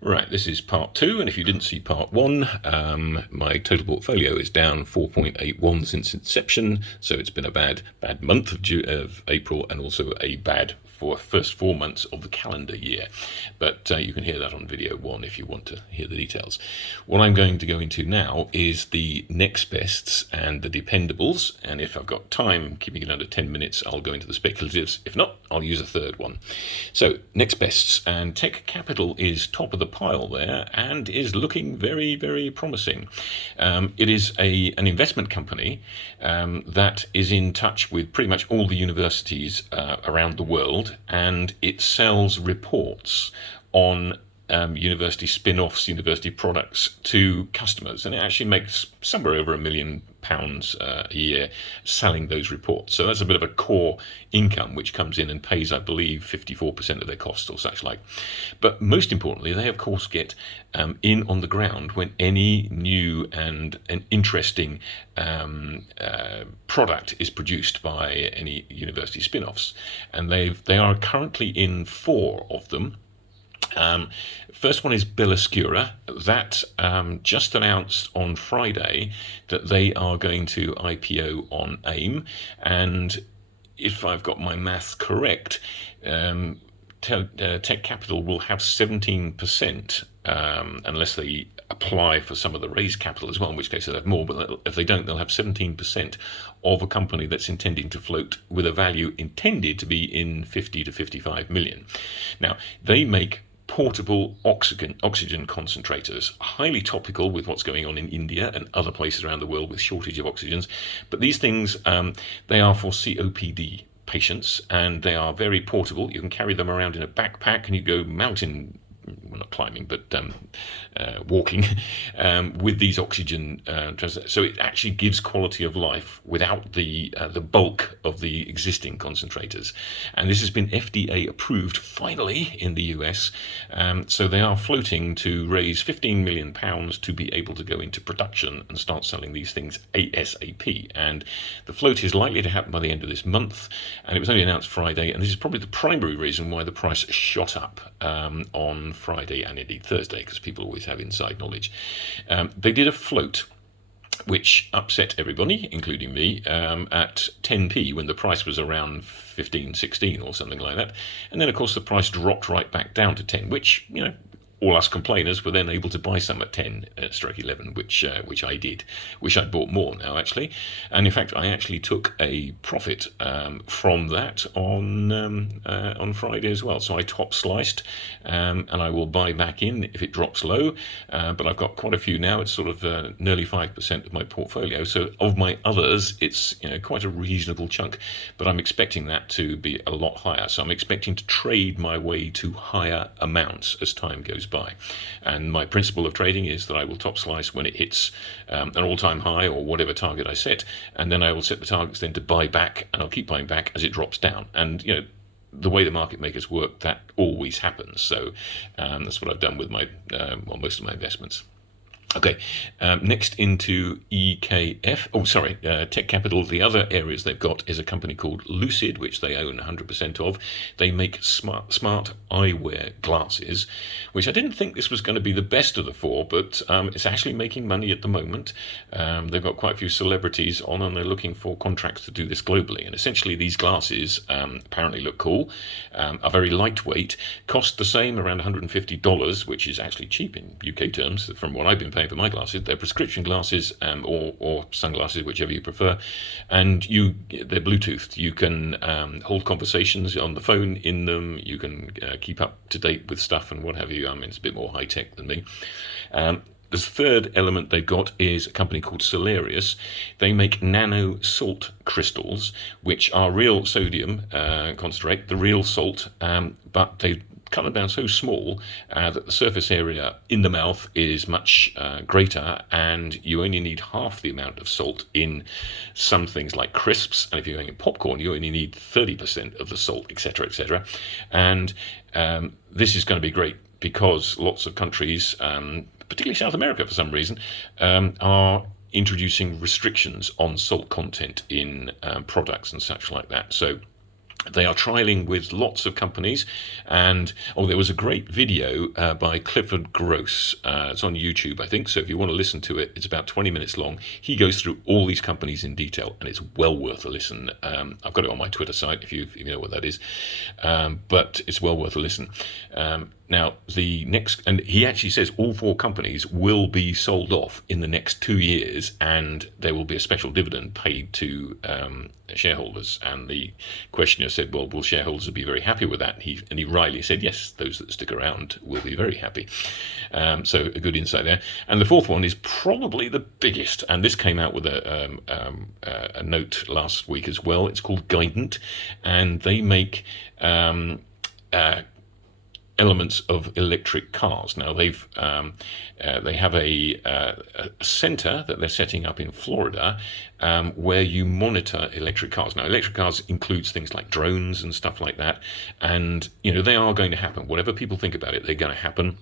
Right, this is part two, and if you didn't see part one, my total portfolio is down 4.81 since inception, so it's been a bad month of April, and also a bad first 4 months of the calendar year. But you can hear that on video one if you want to hear the details. What I'm going to go into now is the next bests and the dependables, and if I've got time, keeping it under 10 minutes, I'll go into the speculatives. If not, I'll use a third one. So, next bests, and Tech Capital is top of the pile there and is looking very, very promising. It is an investment company that is in touch with pretty much all the universities around the world, and it sells reports on university spin-offs, university products to customers, and it actually makes somewhere over £1 million a year selling those reports. So that's a bit of a core income which comes in and pays, I believe, 54% of their costs or such like. But most importantly, they of course get in on the ground when any new and an interesting product is produced by any university spin-offs, and they are currently in 4 of them. First one is Bellascura. That just announced on Friday that they are going to IPO on AIM, and if I've got my maths correct, Tech Capital will have 17%, unless they apply for some of the raised capital as well, in which case they'll have more, but if they don't, they'll have 17% of a company that's intending to float with a value intended to be in 50 to 55 million. Now, they make portable oxygen concentrators, highly topical with what's going on in India and other places around the world with shortage of oxygens. But these things, they are for COPD patients, and they are very portable. You can carry them around in a backpack, and you go mountain, well, not climbing, but walking with these oxygen so it actually gives quality of life without the bulk of the existing concentrators. And this has been FDA approved finally in the US. So they are floating to raise £15 million to be able to go into production and start selling these things ASAP. And the float is likely to happen by the end of this month, and it was only announced Friday, and this is probably the primary reason why the price shot up on Friday and indeed Thursday, because people always have inside knowledge. They did a float which upset everybody, including me, at 10p when the price was around 15, 16 or something like that. And then, of course, the price dropped right back down to 10, which, all us complainers were then able to buy some at 10 stroke 11, which I did. Wish I'd bought more now, actually. And in fact, I actually took a profit from that on Friday as well. So I top sliced, and I will buy back in if it drops low. But I've got quite a few now. It's sort of nearly 5% of my portfolio. So of my others, it's quite a reasonable chunk. But I'm expecting that to be a lot higher. So I'm expecting to trade my way to higher amounts as time goes by. And my principle of trading is that I will top slice when it hits an all-time high or whatever target I set, and then I will set the targets then to buy back, and I'll keep buying back as it drops down. And the way the market makers work, that always happens. So that's what I've done with my most of my investments. Okay, next into EKF. Oh, sorry, Tech Capital. The other areas they've got is a company called Lucid, which they own 100% of. They make smart eyewear glasses, which I didn't think this was going to be the best of the 4, but it's actually making money at the moment. They've got quite a few celebrities on, and they're looking for contracts to do this globally. And essentially, these glasses apparently look cool, are very lightweight, cost the same, around $150, which is actually cheap in UK terms from what I've been paying for my glasses. They're prescription glasses, or sunglasses, whichever you prefer, and they're Bluetooth. You can hold conversations on the phone in them. You can keep up to date with stuff and what have you. I mean, it's a bit more high tech than me. The third element they've got is a company called Solarius. They make nano salt crystals, which are real sodium concentrate, the real salt, but they cut them down so small that the surface area in the mouth is much greater, and you only need half the amount of salt in some things like crisps, and if you're going in popcorn, you only need 30% of the salt, etc., etc. And this is going to be great because lots of countries, particularly South America for some reason, are introducing restrictions on salt content in products and such like that. So They are trialing with lots of companies, and there was a great video by Clifford Gross. It's on YouTube, I think. So if you want to listen to it, it's about 20 minutes long. He goes through all these companies in detail, and it's well worth a listen. I've got it on my Twitter site if you know what that is, but it's well worth a listen. Now, the next, and he actually says all four companies will be sold off in the next 2 years, and there will be a special dividend paid to shareholders. And the questioner said, "Well, will shareholders be very happy with that?" And he rightly said, "Yes, those that stick around will be very happy." So a good insight there. And the fourth one is probably the biggest, and this came out with a note last week as well. It's called Guidant, and they make elements of electric cars. Now they have a center that they're setting up in Florida where you monitor electric cars. Now electric cars includes things like drones and stuff like that, and they are going to happen. Whatever people think about it, they're going to happen.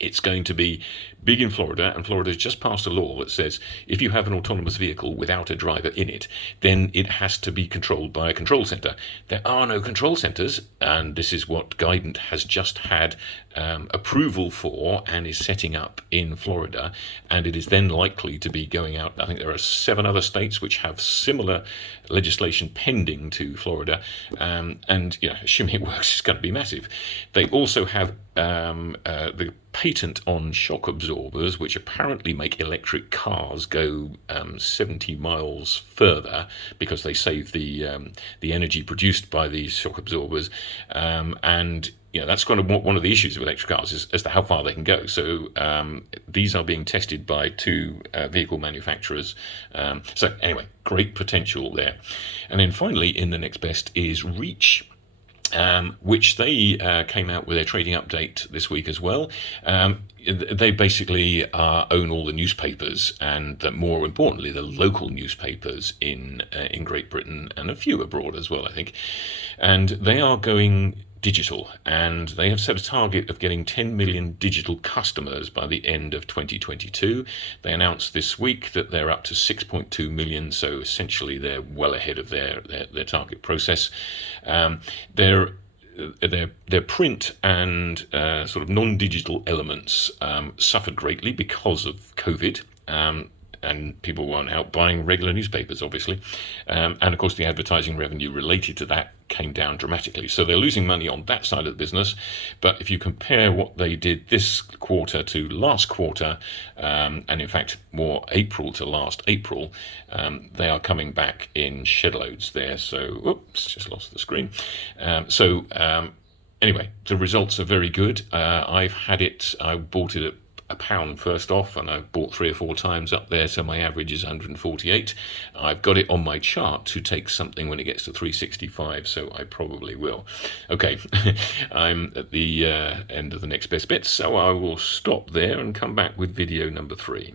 It's going to be big in Florida, and Florida has just passed a law that says if you have an autonomous vehicle without a driver in it, then it has to be controlled by a control center. There are no control centers, and this is what Guidant has just had approval for and is setting up in Florida, and it is then likely to be going out. I think there are 7 other states which have similar legislation pending to Florida, and assuming it works, it's going to be massive. They also have the patent on shock absorbers, which apparently make electric cars go 70 miles further because they save the energy produced by these shock absorbers, and that's kind of one of the issues of electric cars as to how far they can go. So these are being tested by 2 vehicle manufacturers. So anyway, great potential there. And then finally, in the next best is Reach, which they came out with their trading update this week as well. They basically own all the newspapers, and more importantly, the local newspapers in Great Britain and a few abroad as well, I think. And they are going digital, and they have set a target of getting 10 million digital customers by the end of 2022. They announced this week that they're up to 6.2 million, so essentially they're well ahead of their target process. Their print and sort of non-digital elements suffered greatly because of COVID. And people weren't out buying regular newspapers, obviously. And of course, the advertising revenue related to that came down dramatically. So they're losing money on that side of the business. But if you compare what they did this quarter to last quarter, and in fact more April to last April, they are coming back in shed loads there. So, oops, just lost the screen. Anyway, the results are very good. I bought it at £1 first off, and I've bought 3 or 4 times up there, so my average is 148. I've got it on my chart to take something when it gets to 365, so I probably will. Okay, I'm at the end of the next best bits, so I will stop there and come back with video number 3.